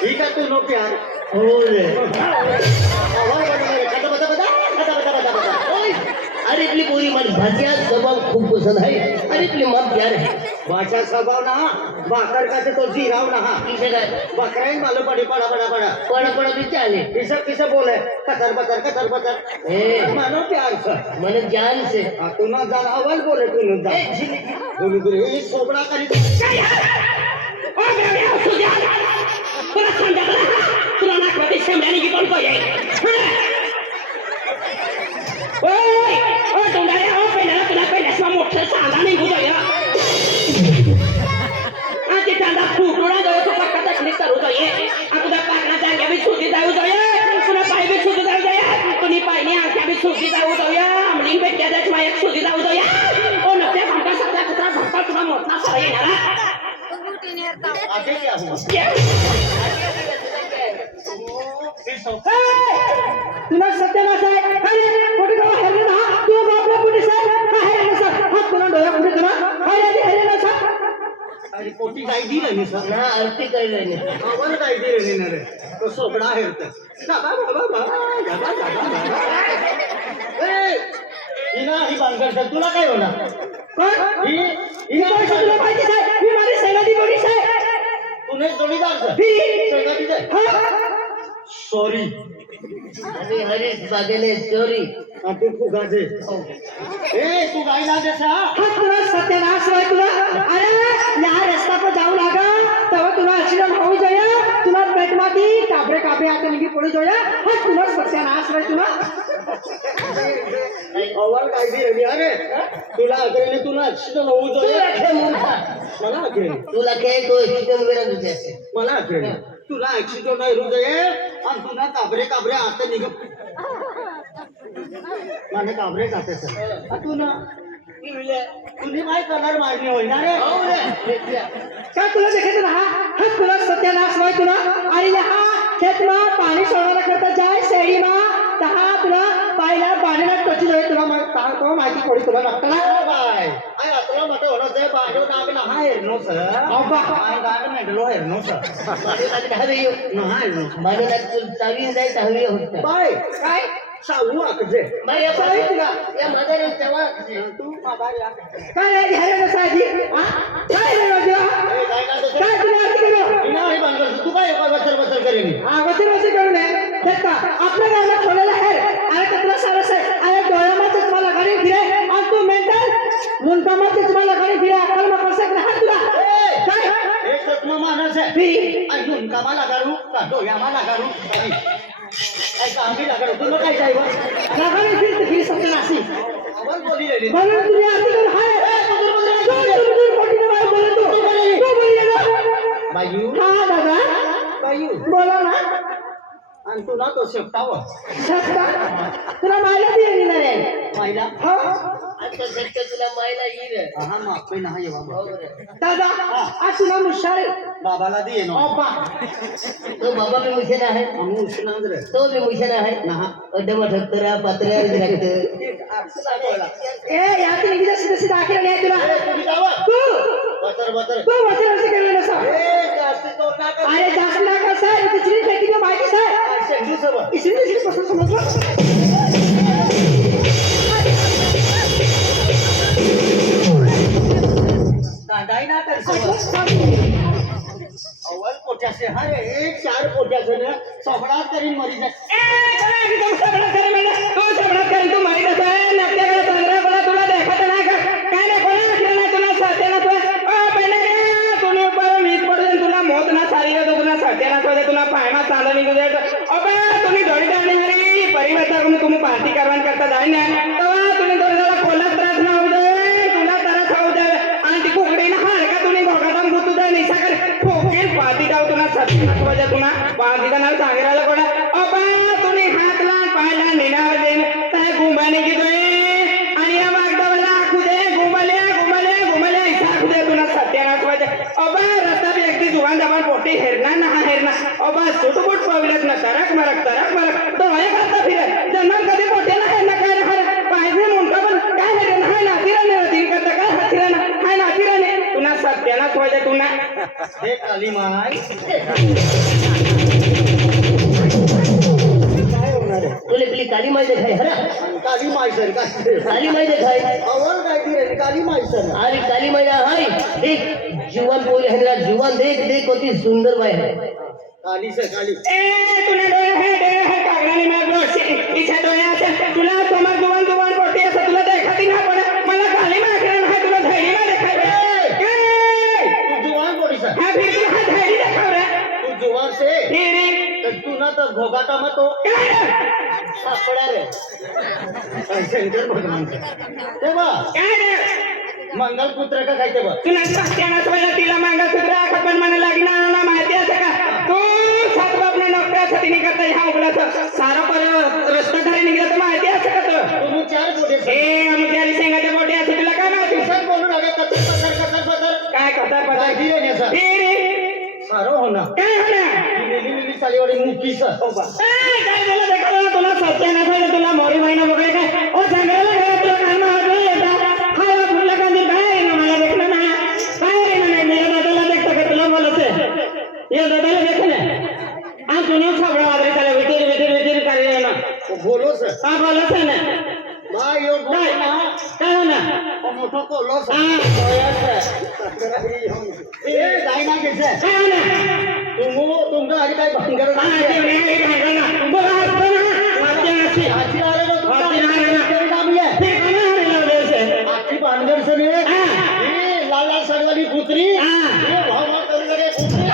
ठीक है तू नो प्यार हो रे अरे इतनी पूरी मन भाषा स्वभाव खूब पसंद है अरे इतनी मत प्यार है भाषा स्वभाव ना बाकर का से तो जीराव ना किसे का बकरा ही मालूम पड़ी पड़ा बड़ा बड़ा पड़ा पड़ा भी चाले किसे बोले कतर बतर ए मानो प्यार से मन जान से तू ना जान अवल बोले तू ना जान ये सोबड़ा करी ओ बेटा सुजा तुला समजा तुला ना कधी समजाने की कोण पाहिजे ओय ओ तोंडारे ओ पहिला मोठं सांगा नाही बुजाया आधी तांदा फुटुळा जाऊ तो पक्का तकलीफ करू जाये तुला पाकना जागे भी सुधी जाऊ जाये तुला पाय भी सुधी जाऊ जाये तुनी पायनी आंख्या भी सुधी जाऊ जाये आमलीन बेट्या जाय मायक सुधी जाऊ जाये ओ नक्या भांका सगळ्या कचरा भांका तुला मोठा सरा येणार आगे क्या हुआ तुला सत्यानाश आहे अरे कोटी गाव हरले ना तू बापला पुढे साहेब आहे ना सर हात तुला डोळा पुढे करा हरे ना सर अरे कोटी गाई दी नाही सर ना आरती काही नाही आवाज गाई दी नाही ना रे तो सोबडा आहे बाबा ए ही बांगर सर तुला काय होणार कोण ही तुला माहिती साहेब ही माझी सेनादी पोलीस आहे तूने जोडीदार सर सेनादी आहे सॉरी अरे हरीश बागेले सॉरी तू फुगाचे ए तू गाय ना जैसा तुला सत्यानाश आहे तुला अरे या रस्ता पर जाऊ लागा तेव्हा तुला ऍक्सिडेंट होऊ जाय तुला पेटमाती काबरे आता निघी पडू जाय तुला सत्यानाश आहे तुला अव्वल काय बी रेडी अरे तुला अग्रेने तुला ऍक्सिडेंट होऊ जाय मला अग्रे तुला काय तो ऍक्सिडेंट वेळा तुझ्या मला अग्रे तुला ऍक्सिडेंट नाही होऊ जाय आणि तुला काबरे आता निघ माने काबरे जाते सर तू ना तुझी काय करणार मागणी होईना रे काय तुला देखायचं ना हा तुला सत्यानाश व्हाय तुला आणि हा खेतमा पाणी सोडायला करता जाय शेळीमा दहा तुला पाहिला पाण्याला टची जाय तुला तो माहिती पडी तुला लागतं ना बाय आय आपला मत होणार आहे बाजू नाग ना हा हेरनो सर अब्बा आय गाड मेंडलो हेरनो सर माझे नाग हवे येऊ ना हेरनो माझे नाग चावी जाय हवे होत बाय काय सावू आकजे बाय या बाय तुला या माझ्या तेव्हा तू बाबा या काय रे हरे ना साजी काय रे राजा काय तुला आरती करू नाही बांगर तू काय बचर करेनी बचर करू नये देखता आपल्या गावाला खोलेला आहे अरे कतरा सारस आहे अरे डोळ्यामध्ये तुम्हाला गाडी फिरे आणि तू मेंटल मुंडकामध्ये तुम्हाला गाडी फिरे अकल मग कसं ना तुला काय एक तत्व मानस आहे ती आणि मुंडकामाला गाडू का डोळ्यामाला गाडू काय काम की लागड तुला काय जायव गाडी फिर सत्यानाशी आवाज बोली रे म्हणून तुम्ही आरती कर हाय दूर मोठी बाई बोल तू बोल ना बायू हा दादा बायू बोला ना आणि तुला तो शेपटाव तुला मायला दे येणार रे मायला हो आता सत्य तुला मायला येईल हा माप ना ये बाबा दादा आज तुला मुशार बाबाला दे नो बाबा तो बाबा में मुझे ना है हम उसना रे तो भी मुझे ना है ना अडम ठक्तरा पात्र्या रक्त ए यात निघी सीधा आखिर नाही तुला तू वचर असे केले नसा ए जास्त तो ना कर अरे जास्त ना कर सर दुसरी फेकी जो माहिती सर इसलिए पसंद समझ दादाई ना कर अव्वल पोट्यासे हरे एक चार पोट्यासे ना सबडा करीन मरी जाय ए चला एकदम सबडा करे मैंने तो सबडा करे तू मरी हे काली माय काय होणार आहे तुले पली काली माई देखाय हरा काली माय सर काय काली माई देखाय अवर काय ती रे काली माय सर अरे काली माई ना हाय देख जुवान बोले हनरा जुवान देख देख कोती सुंदर माई है काली सर काली तुला डोळे हे कागडाने मागलो इच्छा डोळे असेल तुला समोर जुवान जुवान पोटी असं तुला देखाती ना पण मला काली मागणार नाही तुला धैर्य ना देखाय तू जुवान पोटी सर हा फिर तुला हा धैर्य देखाव रे तू जुवान से फिर तू ना तर भोगाटा मत हो सापडा रे शंकर भगवान ते बा काय रे मंगलसूत्र का काय ते बा तुला सत्यानाच वेळेला तिला मंगळसूत्र आपण मला लागणार माहिती असं का तू सातबापने नोकऱ्यासाठी निघत ह्या उघडाचं सारा पर रस्ता धरी निघला तर माहिती असं का तू तुम्ही चार पोटे ए आमच्या शेंगाच्या मोठे असं तुला काय माहिती सर बोलू लागे कतर काय कसा पता काय दिले ने सर सारो होना काय होणार मिली मिली सालीवाडी मुकी सर हो बा काय बोला देखावं तुला सत्यानाच वेळेला तुला मोरी महिना बघाय काय ओ सांगायला गेला तुला काय माहिती येता हाय फुलं कांदी काय ना मला देखलं ना काय रे नाही मेरा दादाला देखता का तुला बोलत ये दादाला देख ना आ तुने खबरा वादरी त्याला वेटेर कार्य ना बोलो सर हा बोलत ना बा यो बोल काय ना काय हो ना मोठो कोलो सर हा ए दाईना कैसे काय हो ना तुमका आधी काय भांगर हा ते नाही भांडण ना बघा असतो ना माझ्या अशी आजी आले ना तुमका आजी आले ना. तेरी नाम ये ते कोणा आलेलं देश आखी भांगर सर ये हा. ए लाल लाल सगळी पुत्री हा. ये भाव भाव करू लगे पुत्री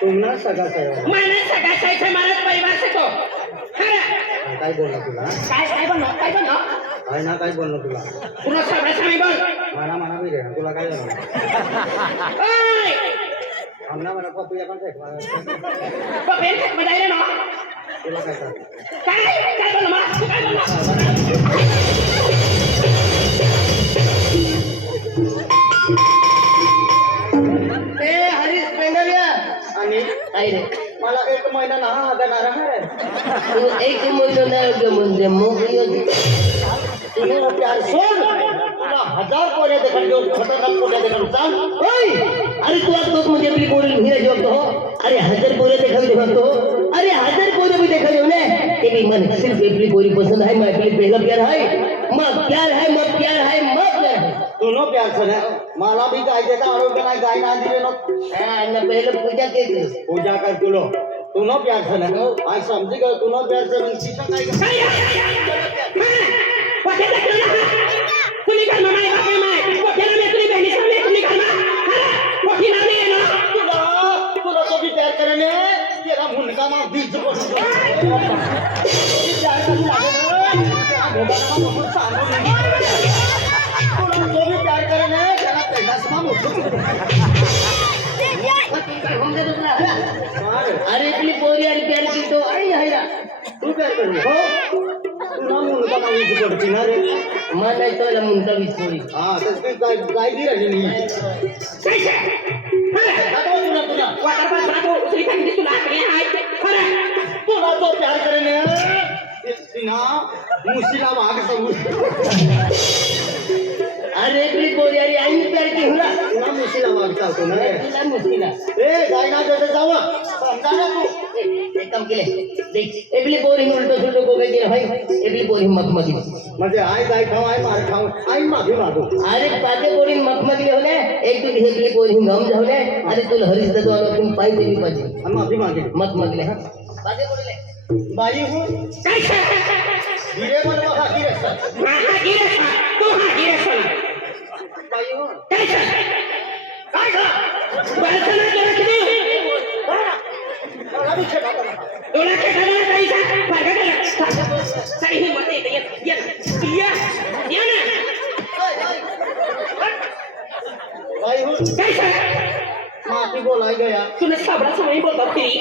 तुमना सगळा सगळा परिवार से तो काय बोलला तुला काय बनव काय ना काय बोललो तुला तुला सगळं सांग बोल मना भी रे तुला काय झालं ओय आमना मला पप्पू आपण फेक पेन फेक मध्ये ना तुला काय सांग काय बोल मला तू काय बोल ए हरीश पेंगलिया आणि काय रे मला एक महिना ना हा देणार आहे तू एक महिना नाही म्हणजे मोकळी होती तुने वो प्यार सोड तुला 1000 पोरे देखल जो खतरनाक पोरे देखल सांग ओय अरे तू आज तोच म्हणजे आपली पोरी हिरे जगतो हो अरे 1000 पोरे देखल देखतो अरे 1000 पोरे भी देखल हो ने ते भी मन सिर्फ अपनी पोरी पसंद है मैं अपनी पहला प्यार है मग प्यार है मग प्यार है मग प्यार है तुनो प्यार से ना मला भी गाय देता आरोग्य नाही गाय ना दिले नो हां ना पहले पूजा के दी पूजा कर तुलो तुनो प्यार से ना आज समझी गयो तुनो प्यार से मन सीता काय पते देखलं ना कुणी घर माय बाप माय पतेला मी तुझी बहिणी सामने कुणी घर पती ना नाही ना तुला तुला तो भी प्यार करने तेरा मुंडका ना बीज पडतो प्यार करने लागे ना बहुत सारो तुला तो भी प्यार करने त्याला पहिला समा मोठो हमसे दूसरा अरे अपनी पोरी अरे प्यार की तो आई हैरा तू प्यार करने हो तुला मुंडका ना बीज पडती ना रे मन नाही तो मुंडा विसोरी हाँ तो इसकी गाय भी रही नहीं कैसे आता तुला तुला वाटर पास रातो उचली खाली तुला आकडे आहे खरं तुला तो प्यार करने ना मुसीला वाग समोर अरे अपनी पोरी अरे आई प्यार की हुला तुला मुसीला वाग चालतो ना रे तुला मुश्किला ए गाय ना जैसे जावा समझा ना तू एक काम केले देख एपली पोरी उलटो सुलटो को गई भाई एपली पोरी मखमगी म्हणजे आई गाय खाऊ आई मार खाऊ आई माफी मागू अरे पाके पोरी मखमगी होले एक तू हेपली पोरी गम जावले अरे तुला हरीश दतो आलो तुम पाई देवी पाजी हम माफी मागे मखमगी हां पाके पोरीले बाई हूँ कैसे गिरे बनवा हा गिरे सर हा गिरे तू हा गिरे बाई हूँ कैसे काय का बरसना केला किती अभी छेड़ा कर तुला केला कैसा बरगा केला सही हिम्मत येते ये ना बाई हूँ कैसे माफी बोलाई गया तुला साबडा समय बोलतो फिरी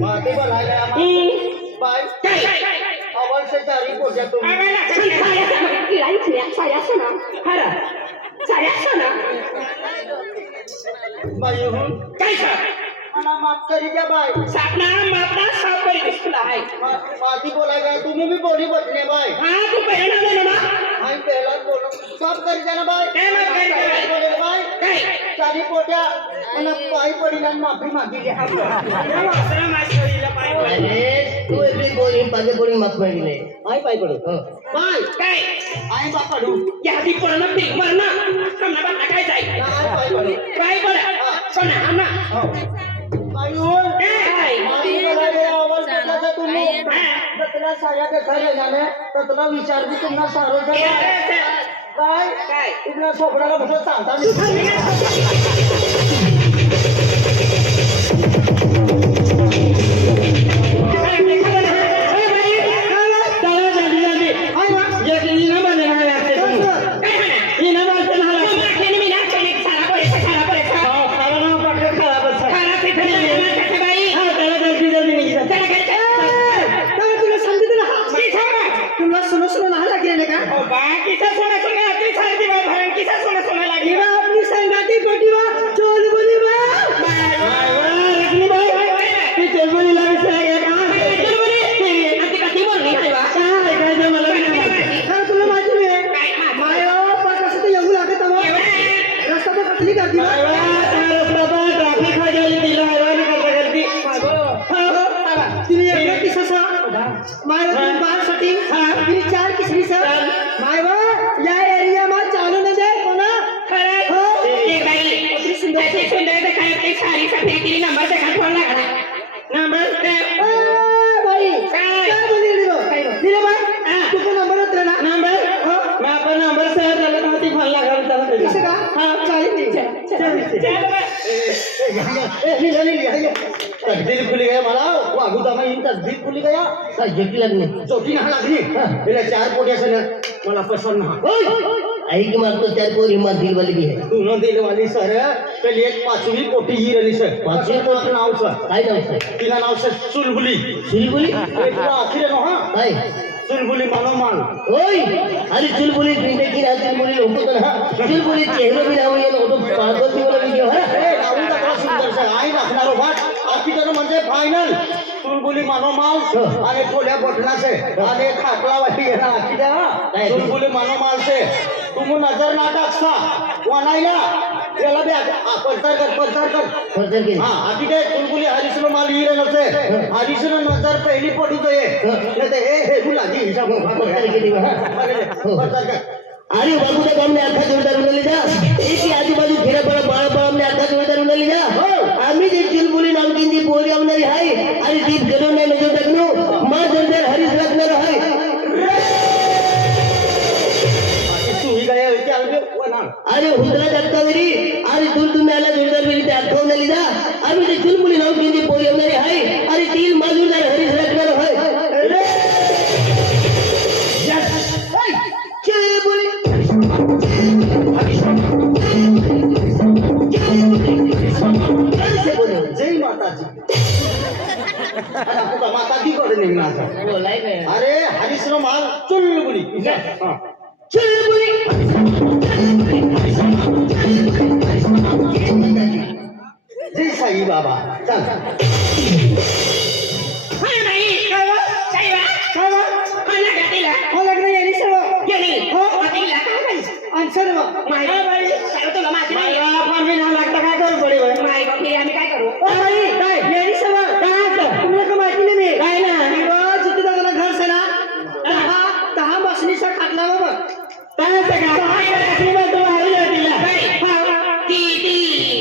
माती बनायला बाय अवश्य चारी पोट्या तुम्ही बाई काय सर मला माफ करी द्या बाय सापना मापना साप करी दिसला आहे माती बोलायला तुम्ही मी बोली बसले बाय हा तू पहिला झाला ना आई पहिला बोल माफ करी द्या ना बाय काय माफ करी द्या? बोले बाय काय चारी पोट्या मला पायी पडीला माफी मागितली वासरा मास्टरीला पाय पडले. अरे तू एवढी बोली पागे बोली माफ मागितले आई पाय पडू बाय काय आई बा पडू या आधी पडणं पीक मरणं समजा बाटा काय जाईल आई पाय पडू पाय पड सोना हा ना आयुन काय माती बोलायला आवाज बोलायचा तुम्ही ततला साया कसा येणार ततला विचार बी तुम्हाला सारो काय काय तुम्हाला सोपडाला बसत सांगता मी तकदीर खुली गया मला वागू दामा इन तकदीर खुली गया जोटी लगने चौकी ना लागली मेरा चार पोट्या से मला पसंद ना आई की मार तो चार कोरी मार दिल वाली भी है दोनों दिल वाली सर पहले एक पाचवी पोटी ही रही सर पाचवी पोट नाव सर काय नाव सर तिला नाव सर चुलबुली चुलबुली आखिर ना हा काय चुलबुली मानोमान ओय अरे चुलबुली पिंडे की ना चुलबुली होतो तर हा चुलबुली चेहरा भी नाव येलो तो पार्वती वाला व्हिडिओ हा ए नाऊ का सुंदर सर आई राखणारो वाट आखी तर म्हणजे फायनल चुलबुली मानोमाल आणि थोड्या बटनाचे आणि खाकला वाटी घेणार आखी द्या चुलबुली मानोमाल से तुम नजर ना टाकसा वनायला याला बी प्रचार कर फर्जर के हा आखी दे चुलबुली हरिशन माल ही रे नसे हरिशन नजर पहिली पडी तो ये ते हे लागी हिसाब फर्जर के दिवा प्रचार कर अरे बाबू का हमने आखा जोरदार उन्हें ले जा एक ही आजूबाजू फिरा बड़ा बड़ा बड़ा हमने आखा जोरदार उन्हें ले जा आम्ही जे चुलबुली नाम की ती बोली आवणारी आहे अरे ती गलो नाही नजर टाकनो मा जोरदार हरीश लागणार आहे तू ही गया विचार दे वना अरे हुंदरा दत्तावरी अरे दूर तुम्ही आला जोरदार वेळी ते आखा उन्हें ले जा आम्ही जे चुलबुली नाम की ती बोली आवणारी आहे अरे ती मा जोरदार हरीश लागणार आहे चुलबुली जय माताजी आता माताजी कडे निघणार बोलाय काय अरे हरिश्र माल चुलबुली चुलबुली जय साई बाबा चल हाय नाही काय वा काय वा मला गाडीला हो लग्न यानी सर्व गेली हो गाडीला काय पाहिजे आणि सर्व मायला बाई काय तुला माहिती नाही आपण बी नाव लागतं काय करू पडे माय बापी आम्ही काय करू बाई काय यानी सर्व काय तुम्हाला का माहिती नाही मी काय ना जिथे दादा घर से ना दहा बसनीचा खाटला बाबा काय सगळं काय तो हरली तिला ती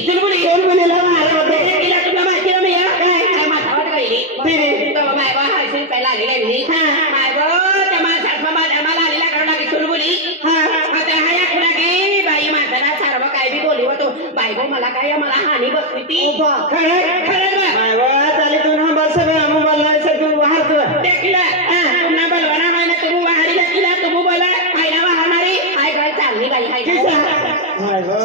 चुलबुलीला मारत होते तिला तुला माहिती नाही काय माथावर गेली तो माय बा हायसी पहिला आलेली माय बा त्या माणसात मला आलेला कारण की चुलबुली आता हाया कुणा की बाई माणसाला सर्व काय बी बोली होतो बाई गो मला काय मला हानी बसली ती खरं माय बा चाले तू ना बस मोबाईल नाही सर तू बाहेर तू देखला पुन्हा बलवाना मायना तू बाहेर देखला तू बोला आईला वाहणारी आय काय चालली बाई हाय माय गो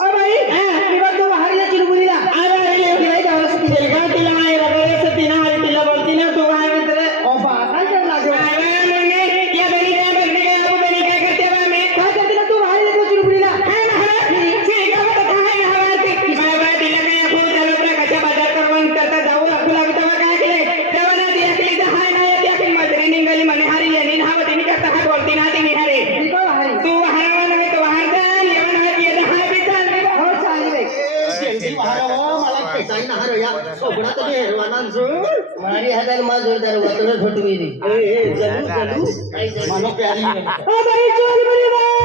बाई तू बाहेर या चिरमुलीला अरे नाही गावासाठी तिला माय वगैरे आईने माझ जोरदार वातडं ठोठवी दी मानो प्यारी ओ बाई चोर बरी बाई